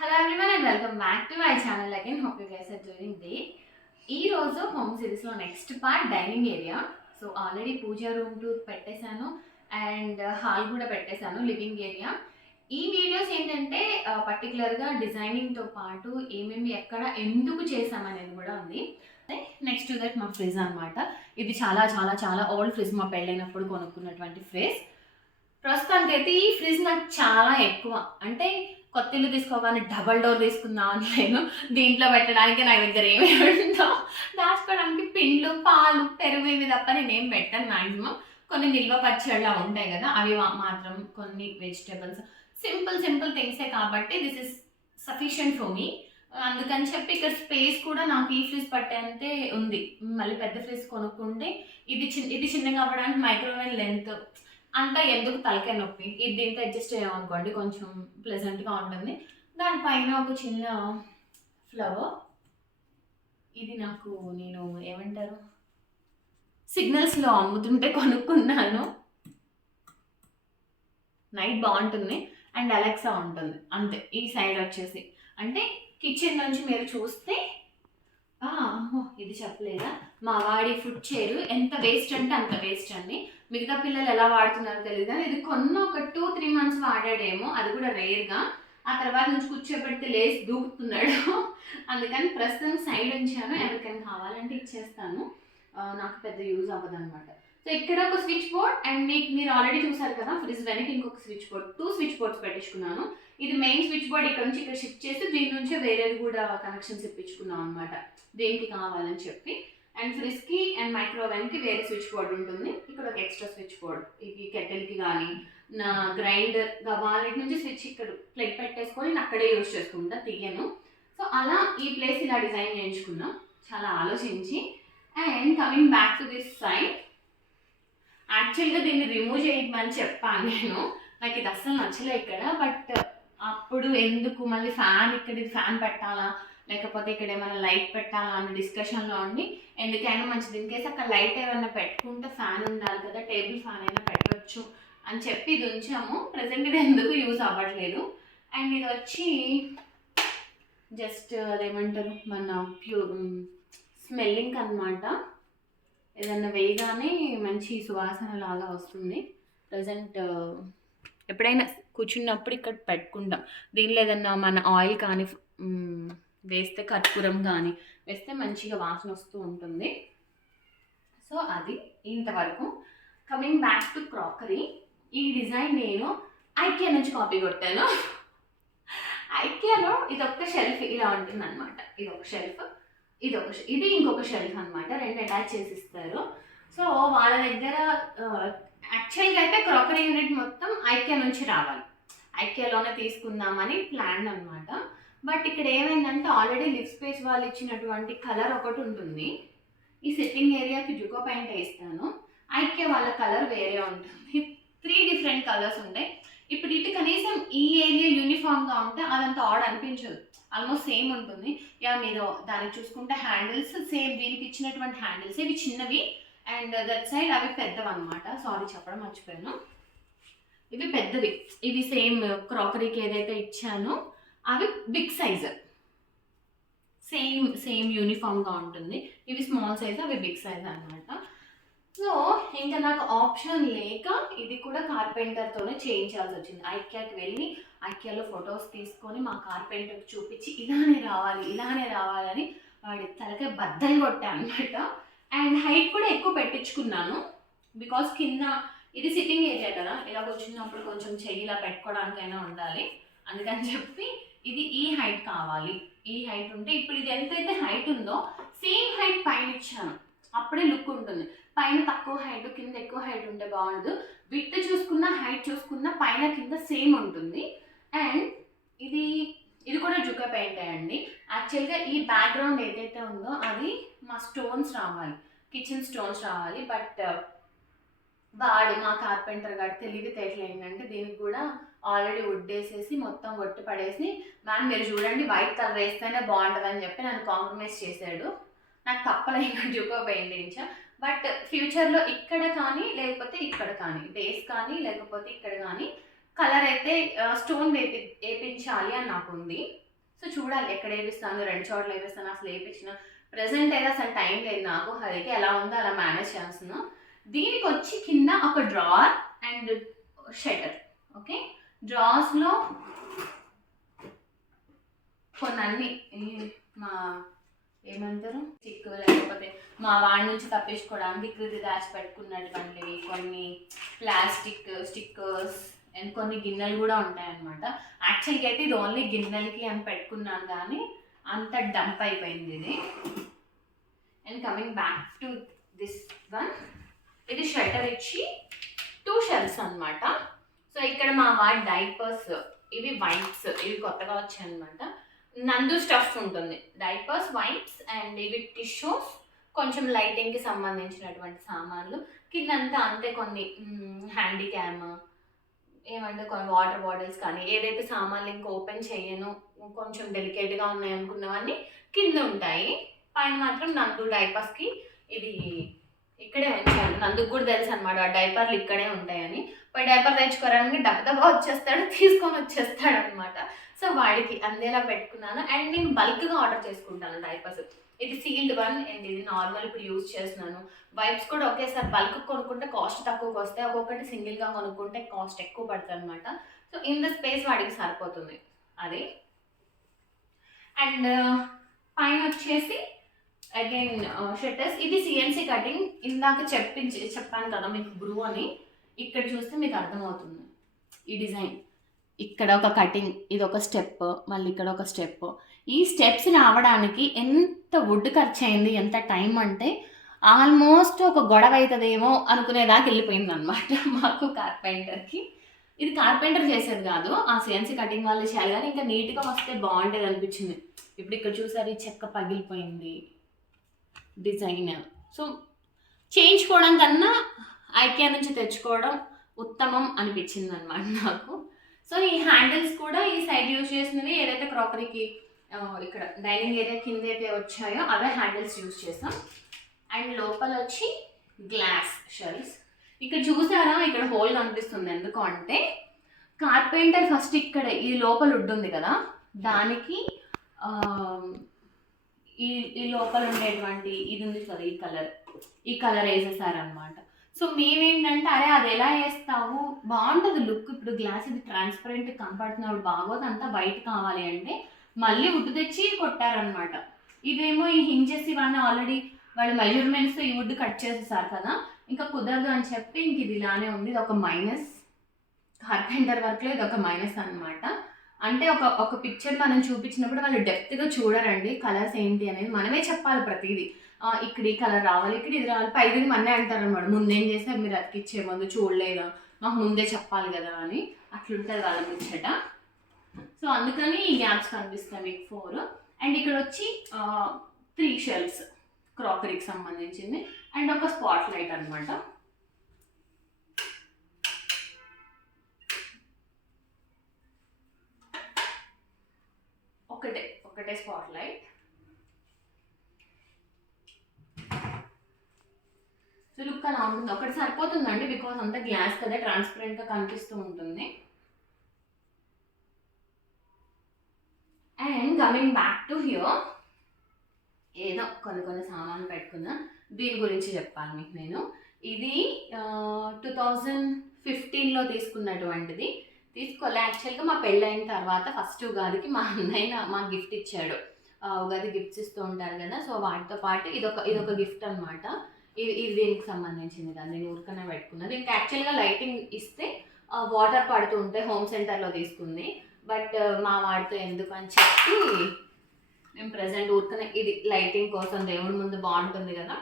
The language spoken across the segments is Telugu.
Hello everyone and welcome back to my channel again. Hope you guys are doing great. ఈ రోజు హోమ్ సిరీస్ లో next part dining area. So already puja room tour పెట్టేశాను అండ్ హాల్ కూడా పెట్టేశాను, లివింగ్ ఏరియా. ఈ వీడియోస్ ఏంటంటే పర్టికులర్గా డిజైనింగ్తో పాటు ఏమేమి ఎక్కడ ఎందుకు చేసామనేది కూడా ఉంది. నెక్స్ట్ దట్ మా ఫ్రిడ్జ్ అనమాట. ఇది చాలా చాలా చాలా ఓల్డ్ ఫ్రిడ్జ్, మా పెళ్ళైనప్పుడు కొనుక్కున్నటువంటి ఫ్రిడ్జ్. ప్రస్తుతానికి అయితే ఈ ఫ్రిడ్జ్ నాకు చాలా ఎక్కువ, అంటే కొత్త ఇల్లు తీసుకోగానే డబల్ డోర్ తీసుకుందాం అని నేను దీంట్లో పెట్టడానికి నా దగ్గర ఏమేమి ఉందో దాచుకోవడానికి పిండ్లు, పాలు, పెరుగు ఇవి తప్ప నేనేం పెట్టాను. మ్యాక్సిమం కొన్ని నిల్వ పచ్చళ్ళ ఉంటాయి కదా, అవి మాత్రం కొన్ని వెజిటేబుల్స్, సింపుల్ సింపుల్ థింగ్సే కాబట్టి this is sufficient for me. అందుకని చెప్పి ఇక్కడ స్పేస్ కూడా నాకు ఈ ఫ్రిడ్జ్ పట్టేంతే ఉంది. మళ్ళీ పెద్ద ఫ్రిడ్జ్ కొనుక్కుంటే ఇది చిన్నగా అవ్వడానికి మైక్రోవేవ్ లెంత్ అంతా ఎందుకు తలకాయ నొప్పి. ఇది దీంతో అడ్జస్ట్ అయ్యామనుకోండి కొంచెం ప్లెజెంట్గా ఉంటుంది. దానిపైన ఒక చిన్న ఫ్లవర్, ఇది నాకు నేను ఏమంటారు సిగ్నల్స్లో అమ్ముతుంటే కొనుక్కున్నాను. నైట్ బాగుంటుంది అండ్ అలెక్సా ఉంటుంది అంతే. ఈ సైడ్ వచ్చేసి అంటే కిచెన్ నుంచి మీరు చూస్తే ఇది చెప్పలేదా, మా వాడి ఫుడ్ చైర్ ఎంత వేస్ట్ అంటే అంత వేస్ట్ అండి. మిగతా పిల్లలు ఎలా వాడుతున్నారో తెలియదు కానీ ఇది ఒక 2-3 months వాడాడేమో, అది కూడా రేర్గా. ఆ తర్వాత నుంచి కూర్చోబెడితే లేచి దూకుతున్నాడు. అందుకని ప్రస్తుతం సైడ్ ఉంచాను, ఎవరికైనా కావాలంటే ఇచ్చేస్తాను. నాకు పెద్ద యూజ్ అవ్వదు అనమాట. సో ఇక్కడ ఒక స్విచ్ బోర్డ్ అండ్ మీరు ఆల్రెడీ చూసారు కదా ఫ్రిడ్జ్ వెనక్కి ఇంకొక స్విచ్ బోర్డ్, 2 స్విచ్ బోర్డ్స్ పెట్టించుకున్నాను. ఇది మెయిన్ స్విచ్ బోర్డ్, ఇక్కడ నుంచి ఇక్కడ షిఫ్ట్ చేసి దీని నుంచే వేరేది కూడా కనెక్షన్స్ ఇప్పించుకున్నాం అనమాట, దేనికి కావాలని చెప్పి. అండ్ ఫ్రిడ్జ్కి అండ్ మైక్రోవేవ్కి వేరే స్విచ్ బోర్డ్ ఉంటుంది. ఇక్కడ ఒక ఎక్స్ట్రా స్విచ్ బోర్డ్, ఇది కెటిల్కి కానీ నా గ్రైండర్ వాటి నుంచి స్విచ్ ఇక్కడ ప్లగ్ పెట్టేసుకొని నేను అక్కడే యూజ్ చేసుకుంటా, తీయను. సో అలా ఈ ప్లేస్ ఇలా డిజైన్ చేయించుకున్నాం చాలా ఆలోచించి. And coming back to this side, యాక్చువల్గా దీన్ని రిమూవ్ చేయమని చెప్పాను నేను, నాకు ఇది అస్సలు నచ్చలే ఇక్కడ. బట్ అప్పుడు ఎందుకు మళ్ళీ ఫ్యాన్ ఇక్కడ ఫ్యాన్ పెట్టాలా లేకపోతే ఇక్కడ ఏమైనా లైట్ పెట్టాలా అన్న డిస్కషన్లో ఉండి, ఎందుకైనా మంచిది ఇన్ కేసు అక్కడ లైట్ ఏమైనా పెట్టుకుంటే ఫ్యాన్ ఉండాలి కదా, టేబుల్ ఫ్యాన్ అయినా పెట్టవచ్చు అని చెప్పి ఇది ఉంచాము. ప్రజెంట్ ఇది ఎందుకు యూజ్ అవ్వట్లేదు. అండ్ ఇది వచ్చి జస్ట్ అదేమంటారు మన స్మెల్లింగ్ అనమాట. ఏదన్నా వేయగానే మంచి సువాసన లాగా వస్తుంది. ప్రజెంట్ ఎప్పుడైనా కూర్చున్నప్పుడు ఇక్కడ పెట్టుకుంటాం. దీనిలో ఏదన్నా మన ఆయిల్ కానీ వేస్తే, కర్పూరం కానీ వేస్తే మంచిగా వాసన వస్తూ ఉంటుంది. సో అది ఇంతవరకు. కమింగ్ బ్యాక్ టు క్రాకరీ, ఈ డిజైన్ నేను ఐకియా నుంచి కాపీ కొట్టాను. ఐకియాలో ఇది ఒక షెల్ఫ్ ఇలా ఉంటుంది అనమాట. ఇది ఒక షెల్ఫ్, ఇది ఇంకొక షెల్ఫ్ అనమాట, 2 అటాచ్ చేసి ఇస్తారు. సో వాళ్ళ దగ్గర యాక్చువల్గా అయితే క్రాకరీ యూనిట్ మొత్తం ఐకియా నుంచి రావాలి, ఐకియాలోనే తీసుకుందామని ప్లాన్ అనమాట. బట్ ఇక్కడ ఏమైందంటే ఆల్రెడీ లివ్ స్పేస్ వాళ్ళు ఇచ్చినటువంటి కలర్ ఒకటి ఉంటుంది. ఈ సిట్టింగ్ ఏరియాకి జుకో పెయింట్ వేస్తాను, ఐకియా వాళ్ళ కలర్ వేరే ఉంటుంది. 3 డిఫరెంట్ కలర్స్ ఉంటాయి. ఇప్పుడు ఇటు కనీసం ఈ ఏరియా యూనిఫామ్గా ఉంటే అదంతా ఆడ్ అనిపించదు, ఆల్మోస్ట్ సేమ్ ఉంటుంది. మీరు దానికి చూసుకుంటే హ్యాండిల్స్ సేమ్, దీనికి ఇచ్చినటువంటి హ్యాండిల్స్ ఇవి చిన్నవి అండ్ దట్ సైడ్ అవి పెద్దవి అనమాట. సారీ చెప్పడం మర్చిపోయాను, ఇవి పెద్దవి. ఇవి సేమ్ క్రాకరీకి ఏదైతే ఇచ్చానో అవి బిగ్ సైజ్, సేమ్ యూనిఫామ్గా ఉంటుంది. ఇవి స్మాల్ సైజ్, అవి బిగ్ సైజ్ అనమాట. సో ఇంకా నాకు ఆప్షన్ లేక ఇది కూడా కార్పెంటర్తోనే చేయించాల్సి వచ్చింది. ఐకియాకి వెళ్ళి ఐకియాలో ఫొటోస్ తీసుకొని మా కార్పెంటర్కి చూపించి ఇలానే రావాలని వాడి తలకే బద్దలు కొట్టాను అనమాట. అండ్ హైట్ కూడా ఎక్కువ పెట్టించుకున్నాను బికాస్ కింద ఇది సిట్టింగ్ ఏరియా కదా, ఇలా కూర్చున్నప్పుడు కొంచెం చెయ్యి ఇలా పెట్టుకోవడానికైనా ఉండాలి. అందుకని చెప్పి ఇది ఈ హైట్ కావాలి. ఈ హైట్ ఉంటే ఇప్పుడు ఇది ఎంతైతే హైట్ ఉందో సేమ్ హైట్ పైన ఇచ్చాను, అప్పుడే లుక్ ఉంటుంది. పైన తక్కువ హైట్ కింద ఎక్కువ హైట్ ఉంటే బాగుండదు. విడ్త్ చూసుకున్న హైట్ చూసుకున్న పైన కింద సేమ్ ఉంటుంది. అండ్ ఇది కూడా జుకా పెయింట్ అండి. యాక్చువల్గా ఈ బ్యాక్గ్రౌండ్ ఏదైతే ఉందో అది మా స్టోన్స్ రావాలి, కిచెన్ స్టోన్స్ రావాలి. బట్ వాడు మా కార్పెంటర్ గారు తెలివితేటలు ఏంటంటే దీనికి కూడా ఆల్రెడీ వుడ్ వేసేసి మొత్తం కొట్టి పడేసి, మ్యామ్ మీరు చూడండి వైట్ కలర్ వేస్తేనే బాగుంటుందని చెప్పి నన్ను కాంప్రమైజ్ చేశాడు. నాకు తప్పలేక జుకో పెయింట్ వేయించా. బట్ ఫ్యూచర్లో ఇక్కడ కానీ లేకపోతే ఇక్కడ కానీ, బేస్ కానీ లేకపోతే ఇక్కడ కానీ కలర్ అయితే స్టోన్ వేపించాలి అని నాకు ఉంది. సో చూడాలి ఎక్కడ వేపిస్తాను, 2 చోట్ల వేపిస్తాను, అసలు వేయించిన ప్రెసెంట్ అయితే అసలు టైం లేదు నాకు. హరికి ఎలా ఉందో అలా మేనేజ్ చేస్తున్నాను. దీనికి వచ్చి కింద ఒక డ్రావర్ అండ్ షట్టర్. ఓకే, డ్రావర్స్లో కొన్ని మా ఏమంటారు స్టిక్, లేకపోతే మా వాడి నుంచి తప్పించుకోవడానికి కృతి దాచి పెట్టుకున్నటువంటివి కొన్ని ప్లాస్టిక్ స్టిక్కర్స్ అండ్ కొన్ని గిన్నెలు కూడా ఉంటాయన్నమాట. యాక్చువల్గా అయితే ఇది ఓన్లీ గిన్నెలకి అని పెట్టుకున్నాను కానీ అంత డంప్ అయిపోయింది ఇది. And coming back to this one, ఇది షట్టర్ ఇచ్చి 2 షెల్ఫ్స్ అనమాట. సో ఇక్కడ మా వాడి డైపర్స్, ఇవి వైప్స్, ఇవి కొత్తగా వచ్చాయి అనమాట. నందు స్టఫ్ ఉంటుంది, డైపర్స్, వైప్స్ అండ్ ఇవి టిష్యూస్, కొంచెం లైటింగ్కి సంబంధించినటువంటి సామాన్లు. కిందంతా అంతే కొన్ని హ్యాండీక్యామ్, ఏమంటే కొన్ని వాటర్ బాటిల్స్ కానీ ఏదైతే సామాన్లు ఇంకా ఓపెన్ చేయను కొంచెం డెలికేట్గా ఉన్నాయి అనుకున్నవన్నీ కింద ఉంటాయి. పైన మాత్రం నందు డైపర్స్కి ఇది ఇక్కడే ఉంచాను. నందుకు కూడా తెలుసు అనమాట డైపర్లు ఇక్కడే ఉంటాయని. పోయి డైపర్ తెచ్చుకోవడానికి డబ్బా వచ్చేస్తాడు, తీసుకొని వచ్చేస్తాడు అనమాట. సో వాడికి అందేలా పెట్టుకున్నాను. అండ్ నేను బల్క్గా ఆర్డర్ చేసుకుంటాను డైపర్స్. ఇది సీల్డ్ వన్ అండ్ ఇది నార్మల్ ఇప్పుడు యూజ్ చేస్తున్నాను. వైప్స్ కూడా ఒకేసారి బల్క్ కొనుక్కుంటే కాస్ట్ తక్కువకి వస్తాయి, ఒక్కొక్కటి సింగిల్గా కొనుక్కుంటే కాస్ట్ ఎక్కువ పడుతుంది అనమాట. సో ఇన్ ద స్పేస్ వాడికి సరిపోతుంది అది. అండ్ పైన వచ్చేసి అగైన్ షట్టర్స్. ఇది సిఎన్సీ కటింగ్. ఇందాక చెప్పాను కదా మీకు బ్రూ అని. ఇక్కడ చూస్తే మీకు అర్థమవుతుంది ఈ డిజైన్. ఇక్కడ ఒక కటింగ్, ఇది ఒక స్టెప్, మళ్ళీ ఇక్కడ ఒక స్టెప్. ఈ స్టెప్స్ రావడానికి ఎంత వుడ్ ఖర్చు అయింది, ఎంత టైం అంటే ఆల్మోస్ట్ ఒక గొడవ అవుతుందేమో అనుకునేదాకా వెళ్ళిపోయింది అనమాట మాకు కార్పెంటర్కి. ఇది కార్పెంటర్ చేసేది కాదు, ఆ సిఎన్సీ కటింగ్ వాళ్ళు చేయాలి. కానీ ఇంకా నీట్గా వస్తే బాగుంటుంది అనిపించింది. ఇప్పుడు ఇక్కడ చూసారు, ఈ చెక్క పగిలిపోయింది డిజైన్. సో చేయించుకోవడం కన్నా ఐకియా నుంచి తెచ్చుకోవడం ఉత్తమం అనిపించింది అనమాట నాకు. సో ఈ హ్యాండిల్స్ కూడా ఈ సైడ్ యూజ్ చేసినవి ఏదైతే క్రాకరీకి ఇక్కడ డైనింగ్ ఏరియా కింద అయితే వచ్చాయో అవే హ్యాండిల్స్ యూజ్ చేస్తాం. అండ్ లోపల వచ్చి గ్లాస్ షెల్ఫ్స్. ఇక్కడ చూసారా, ఇక్కడ హోల్ కనిపిస్తుంది. ఎందుకు అంటే కార్పెంటర్ ఫస్ట్ ఇక్కడ ఈ లోపల వుడ్ ఉంది కదా, దానికి ఈ లోపల ఉండేటువంటి ఇది ఉంది కదా, ఈ కలర్ వేసేసారనమాట. సో మేమేంటంటే అరే అది ఎలా వేస్తావు, బాగుంటుంది లుక్. ఇప్పుడు గ్లాస్ ఇది ట్రాన్స్పరెంట్ కనపడుతున్నప్పుడు బాగోదు, అంతా వైట్ కావాలి అంటే మళ్ళీ వుడ్ తెచ్చి కొట్టారనమాట. ఇవేమో ఈ హింజెస్ ఇవన్నీ ఆల్రెడీ వాళ్ళు మెజర్మెంట్స్తో ఈ వుడ్ కట్ చేసేసారు కదా, ఇంకా కుదరదు అని చెప్పి ఇంక ఇది ఇలానే ఉంది. ఇది ఒక మైనస్ కార్పెంటర్ వర్క్లో, ఇది ఒక మైనస్ అనమాట. అంటే ఒక పిక్చర్ మనం చూపించినప్పుడు వాళ్ళు డెప్త్గా చూడరండి కలర్స్ ఏంటి అనేది, మనమే చెప్పాలి ప్రతిదీ. ఇక్కడ ఈ కలర్ రావాలి, ఇక్కడ ఇది రావాలి, పైది మన్నే అంటారు అనమాట. ముందేం చేశారు మీరు, అతికిచ్చే ముందు చూడలేదా, మాకు ముందే చెప్పాలి కదా అని. అట్లుంటుంది వాళ్ళ ముచ్చట. సో అందుకని ఈ గ్యాప్స్ కనిపిస్తాయి మీకు 4. అండ్ ఇక్కడ వచ్చి 3 షెల్ఫ్స్ క్రాకరీకి సంబంధించింది అండ్ ఒక స్పాట్ లైట్ అనమాట. ఒకటే స్పాట్ లైట్. సో లుక్ అలా ఉంటుంది. ఒకటి సరిపోతుందండి, బికాస్ అంతా గ్లాస్ కదా, ట్రాన్స్పరెంట్గా కనిపిస్తూ ఉంటుంది. And coming back to hear, ఏదో కొన్ని సామాన్లు పెట్టుకున్నా. దీని గురించి చెప్పాలి మీకు నేను. ఇది 2015లో తీసుకున్నటువంటిది. తీసుకోలే, యాక్చువల్గా మా పెళ్ళైన తర్వాత ఫస్ట్ ఉగాదికి మా అన్నయ్య మా గిఫ్ట్ ఇచ్చాడు. ఉగాది గిఫ్ట్స్ ఇస్తూ ఉంటారు కదా, సో వాటితో పాటు ఇదొక గిఫ్ట్ అనమాట. ఇది దీనికి సంబంధించింది కదా, నేను ఊరికనే పెట్టుకున్నాను. దీనికి యాక్చువల్గా లైటింగ్ ఇస్తే వాటర్ పడుతూ ఉంటే హోమ్ సెంటర్లో తీసుకుంది. బట్ మా వాడితో ఎందుకు అని చెప్పి నేను ప్రజెంట్ ఊరికనే ఇది లైటింగ్ కోసం దేవుడి ముందు బాగుంటుంది కదా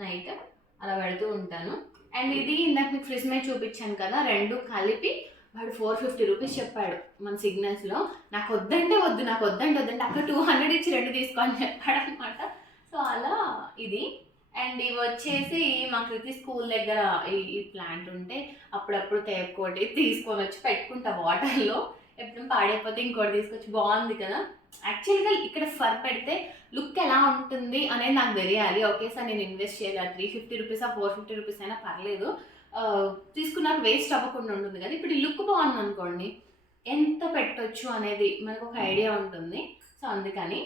నైట్, అలా పెడుతూ ఉంటాను. అండ్ ఇది ఇందాక మీకు ఫ్రిడ్జ్ మీద చూపించాను కదా, 2 కలిపి వాడు 450 రూపీస్ చెప్పాడు మన సిగ్నల్స్లో. నాకు వద్దంటే అక్కడ 200 ఇచ్చి 2 తీసుకోని చెప్పాడు అనమాట. సో అలా ఇది. అండ్ ఇవి వచ్చేసి మా కృతి స్కూల్ దగ్గర ఈ ప్లాంట్ ఉంటే అప్పుడప్పుడు తేపుకోటి తీసుకొని వచ్చి పెట్టుకుంటా వాటర్లో. ఎప్పుడు పాడైపోతే ఇంకోటి తీసుకొచ్చి, బాగుంది కదా. యాక్చువల్గా ఇక్కడ ఫర్ పెడితే లుక్ ఎలా ఉంటుంది అనేది నాకు తెలియాలి. ఒకేసారి నేను ఇన్వెస్ట్ చేయాలి. 350 రూపీస్ 450 రూపీస్ అయినా పర్లేదు, తీసుకున్నాక వేస్ట్ అవ్వకుండా ఉంటుంది కదా. ఇప్పుడు ఈ లుక్ బాగుంది అనుకోండి, ఎంత పెట్టొచ్చు అనేది మనకు ఒక ఐడియా ఉంటుంది. సో అందుకని.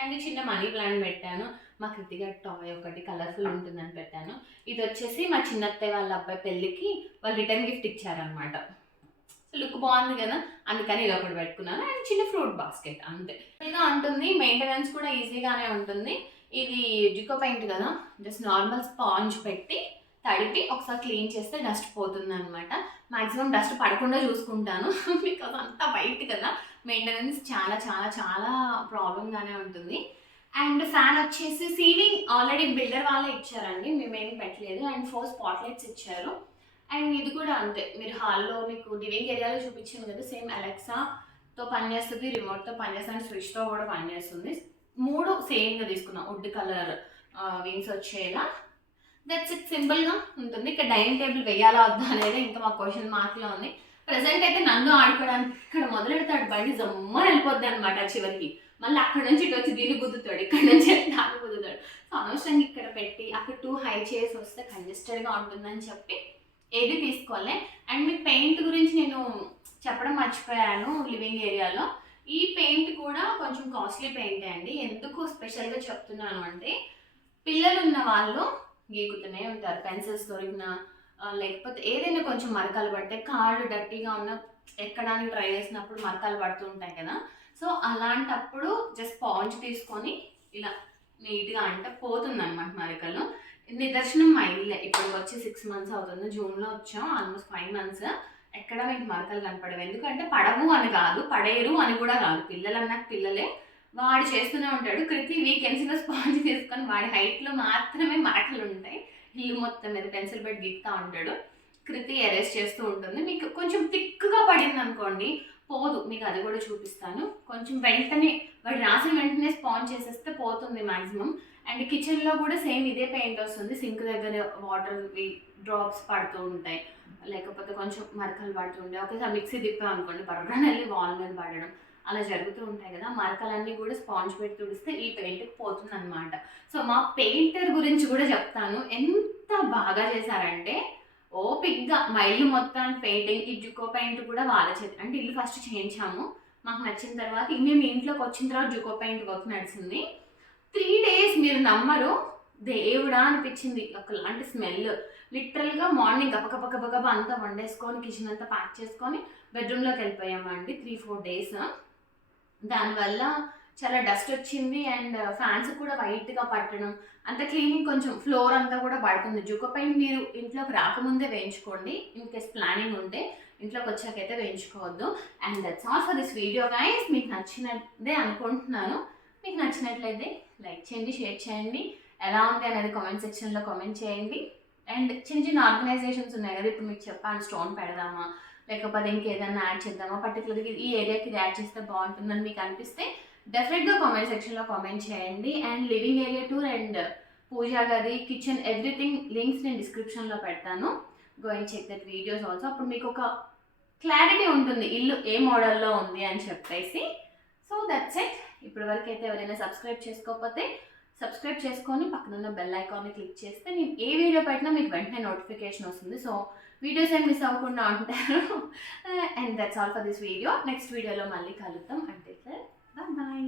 అండ్ చిన్న మనీ ప్లాంట్ పెట్టాను. మా కృతిక టాయ్ ఒకటి కలర్ఫుల్ ఉంటుందని పెట్టాను. ఇది వచ్చేసి మా చిన్నత్తయ్య వాళ్ళ అబ్బాయి పెళ్ళికి వాళ్ళు రిటర్న్ గిఫ్ట్ ఇచ్చారనమాట. సో లుక్ బాగుంది కదా, అందుకని ఇది ఒకటి పెట్టుకున్నాను. అండ్ చిన్న ఫ్రూట్ బాస్కెట్ అంతే. ఇలా ఉంటుంది, మెయింటెనెన్స్ కూడా ఈజీగానే ఉంటుంది. ఇది జికో పెయింట్ కదా, జస్ట్ నార్మల్ స్పాంజ్ పెట్టి తడిపి ఒకసారి క్లీన్ చేస్తే డస్ట్ పోతుంది అనమాట. మాక్సిమం డస్ట్ పడకుండా చూసుకుంటాను బికాజ్ అంతా వైట్ కదా, మెయింటెనెన్స్ చాలా చాలా చాలా ప్రాబ్లంగానే ఉంటుంది. అండ్ ఫ్యాన్ వచ్చేసి సీలింగ్ ఆల్రెడీ బిల్డర్ వాళ్ళే ఇచ్చారండి, మేమేం పెట్టలేదు. అండ్ 4 స్పాట్ లైట్స్ ఇచ్చారు. అండ్ ఇది కూడా అంతే, మీరు హాల్లో మీకు లివింగ్ ఏరియాలో చూపించింది కదా, సేమ్ అలెక్సాతో పనిచేస్తుంది, రిమోట్తో పనిచేస్తుంది, స్విచ్తో కూడా పనిచేస్తుంది. 3 సేమ్గా తీసుకున్నాం, వుడ్ కలర్ వింగ్స్ వచ్చేలా. దట్స్ ఇట్, సింపుల్గా ఉంటుంది. ఇక్కడ డైనింగ్ టేబుల్ వేయాలా వద్దా అనేది ఇంకా మా క్వశ్చన్ మార్క్లో ఉంది. ప్రజెంట్ అయితే నన్ను ఆడుకోవడానికి ఇక్కడ మొదలెడతాడు, బండి జమ్మని వెళ్ళిపోద్ది అనమాట చివరికి. మళ్ళీ అక్కడ నుంచి ఇటు వచ్చి దీన్ని గుద్దుతాడు, ఇక్కడ నుంచి దాన్ని గుద్దుతాడు. సో అనవసరంగా ఇక్కడ పెట్టి అక్కడ 2 హై చైర్స్ వస్తే కంజెస్టెడ్గా ఉంటుందని చెప్పి ఏది తీసుకోవాలి. అండ్ మీకు పెయింట్ గురించి నేను చెప్పడం మర్చిపోయాను లివింగ్ ఏరియాలో. ఈ పెయింట్ కూడా కొంచెం కాస్ట్లీ పెయింటే అండి. ఎందుకు స్పెషల్గా చెప్తున్నాను అంటే, పిల్లలు ఉన్న వాళ్ళు గీకుతూనే ఉంటారు, పెన్సిల్స్ దొరికినా లేకపోతే ఏదైనా కొంచెం మరకలు పడితే, కార్డు డర్టీగా ఉన్న ఎక్కడానికి ట్రై చేసినప్పుడు మరకలు పడుతూ ఉంటాయి కదా. సో అలాంటప్పుడు జస్ట్ స్పాంజ్ తీసుకొని ఇలా నీట్గా అంటే పోతుంది అనమాట మరకలు. నిదర్శనం మా ఇల్లే, ఇప్పుడు వచ్చి 6 months అవుతుంది, జూన్లో వచ్చాం, ఆల్మోస్ట్ 5 months. ఎక్కడ మీకు మరకలు కనపడవు. ఎందుకంటే పడవు అని కాదు, పడేరు అని కూడా కాదు, పిల్లలు అన్నాక పిల్లలే. వాడు చేస్తూనే ఉంటాడు. కృతి వీకెండ్స్లో స్పాంజ్ తీసుకొని వాడి హైట్లో మాత్రమే మరకలు ఉంటాయి, ఇల్లు మొత్తం మీద పెన్సిల్ పెట్టి గీక్తా ఉంటాడు. కృతి ఎరేస్ చేస్తూ ఉంటుంది. మీకు కొంచెం థిక్గా పడింది అనుకోండి పోదు, మీకు అది కూడా చూపిస్తాను. కొంచెం వెంటనే వాడు రాసిన వెంటనే స్పాంజ్ చేసేస్తే పోతుంది మ్యాక్సిమం. అండ్ కిచెన్లో కూడా సేమ్ ఇదే పెయింట్ వస్తుంది. సింక్ దగ్గర వాటర్ డ్రాప్స్ పడుతూ ఉంటాయి, లేకపోతే కొంచెం మరకలు పడుతూ ఉంటాయి. ఒకేసారి మిక్సీ తిప్పాం అనుకోండి బర్రని వెళ్ళి వాల్ మీద పడడం అలా జరుగుతూ ఉంటాయి కదా. మరకలన్నీ కూడా స్పాంజ్ పెట్టి తుడిస్తే ఈ పెయింట్కి పోతుంది అనమాట. సో మా పెయింటర్ గురించి కూడా చెప్తాను. ఎంత బాగా చేశారంటే ఓపిక్గా మా ఇల్లు మొత్తానికి పెయింటింగ్, ఈ జుకో పెయింట్ కూడా వాళ్ళ చేతి. అంటే ఇల్లు ఫస్ట్ చేయించాము, మాకు నచ్చిన తర్వాత మేము ఇంట్లోకి వచ్చిన తర్వాత జుకో పెయింట్ వర్క్ నడిచింది. 3 days మీరు నమ్మరు, దేవుడా అనిపించింది. ఒకలాంటి స్మెల్. లిటరల్గా మార్నింగ్ గబగబ అంతా వండేసుకొని కిచెన్ అంతా ప్యాక్ చేసుకొని బెడ్రూమ్లోకి వెళ్ళిపోయామండి 3-4 days. దానివల్ల చాలా డస్ట్ వచ్చింది. అండ్ ఫ్యాన్స్ కూడా వైట్గా పట్టడం, అంత క్లీనింగ్, కొంచెం ఫ్లోర్ అంతా కూడా పడుతుంది. జుకో పెయింట్ మీరు ఇంట్లోకి రాకముందే వేయించుకోండి, ఇన్ కేస్ ప్లానింగ్ ఉంటే. ఇంట్లోకి వచ్చాకైతే వేయించుకోవద్దు. And that's all for this video guys. మీకు నచ్చినదే అనుకుంటున్నాను. మీకు నచ్చినట్లయితే లైక్ చేయండి, షేర్ చేయండి, ఎలా ఉంది అనేది కామెంట్ సెక్షన్లో కామెంట్ చేయండి. అండ్ చిన్న చిన్న ఆర్గనైజేషన్స్ ఉన్నాయి కదా, ఇప్పుడు మీకు చెప్పాను, స్టోన్ పెడదామా లేకపోతే ఇంకేదైనా యాడ్ చేద్దామా, పర్టికులర్గా ఈ ఏరియాకి ఇది యాడ్ చేస్తే బాగుంటుందని మీకు అనిపిస్తే డెఫినెట్గా కామెంట్ సెక్షన్లో కామెంట్ చేయండి. And living area tour and puja గది, కిచెన్, ఎవ్రీథింగ్ లింక్స్ నేను డిస్క్రిప్షన్లో పెడతాను. Go and check that videos also. అప్పుడు మీకు ఒక క్లారిటీ ఉంటుంది ఇల్లు ఏ మోడల్లో ఉంది అని చెప్పేసి. So that's it. ఇప్పటి వరకు అయితే ఎవరైనా సబ్స్క్రైబ్ చేసుకోకపోతే సబ్స్క్రైబ్ చేసుకొని పక్కనున్న బెల్ ఐకాన్ని క్లిక్ చేస్తే నేను ఏ వీడియో పెట్టినా మీకు వెంటనే నోటిఫికేషన్ వస్తుంది. సో వీడియోస్ ఏం మిస్ అవ్వకుండా ఉంటారు. And that's all for this video. Next వీడియోలో మళ్ళీ కలుద్దాం. అంటే సార్ బాయ్.